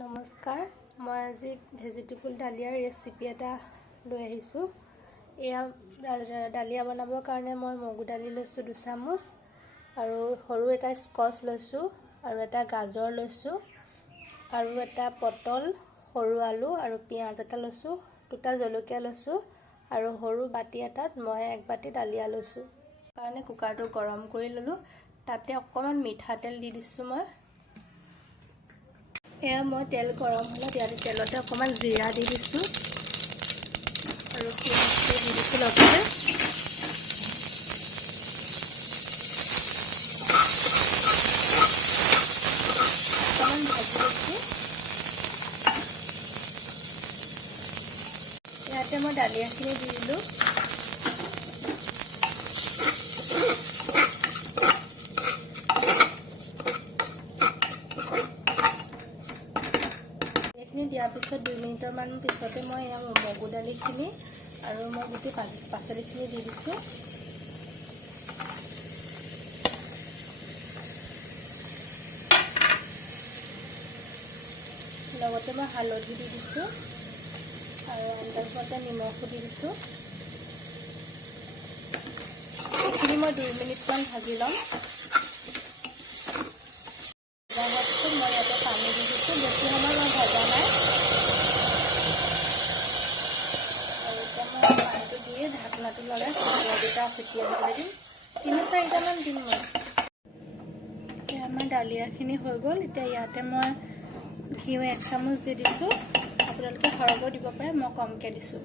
নমস্কাৰ, মই আজি ভেজিটেবল ডালিয়াৰ ৰেচিপি এটা লৈ আহিছোঁ। এয়া ডালিয়া বনাবৰ কাৰণে মই মগু দালি লৈছোঁ 2 চামুচ আৰু সৰু এটা স্কচ লৈছোঁ আৰু এটা গাজৰ লৈছোঁ আৰু এটা পটল, সৰু আলু আৰু পিঁয়াজ এটা লৈছোঁ, 2টা জলকীয়া লৈছোঁ আৰু সৰু বাটি এটাত মই 1 বাটি ডালিয়া লৈছোঁ। কাৰণে কুকাৰটো গৰম কৰি ল'লোঁ। তাতে অকণমান মিঠাতেল দি দিছোঁ মই। এয়া মই তেল গৰম হ'লে ইয়াতে তেলতে অকণমান জিৰা দি দিছোঁ আৰু পিঁয়াজটো দি দিছোঁ লগতে। অকণমান ভাজি লৈছোঁ। ইয়াতে মই ডালিয়াখিনি দি দিলোঁ। দিয়াৰ পিছত 2 মিনিটমান পিছতে মই এয়া মগু দালিখিনি আৰু মই গোটেই পাচলিখিনি দি দিছোঁ। লগতে মই হালধি দি দিছোঁ আৰু আন্দাজমতে নিমখো দি দিছোঁ। এইখিনি মই 2 মিনিটমান ভাজি ল'ম। মই ইয়াতে পানী দি দিছোঁ, বেছি সময় মই ভজা নাই। আৰু এতিয়া মই পানীটো দিয়ে ঢাকনাটো লগাই কুকুৰা 2টা ছটিয়াই দিবলৈ দিম। 3-4টামান দিম মই। এতিয়া আমাৰ ডালিয়াখিনি হৈ গ'ল। এতিয়া ইয়াতে মই ঘিউ 1 চামুচ দি দিছোঁ। আপোনালোকে সৰহকৈ দিব পাৰে, মই কমকৈ দিছোঁ।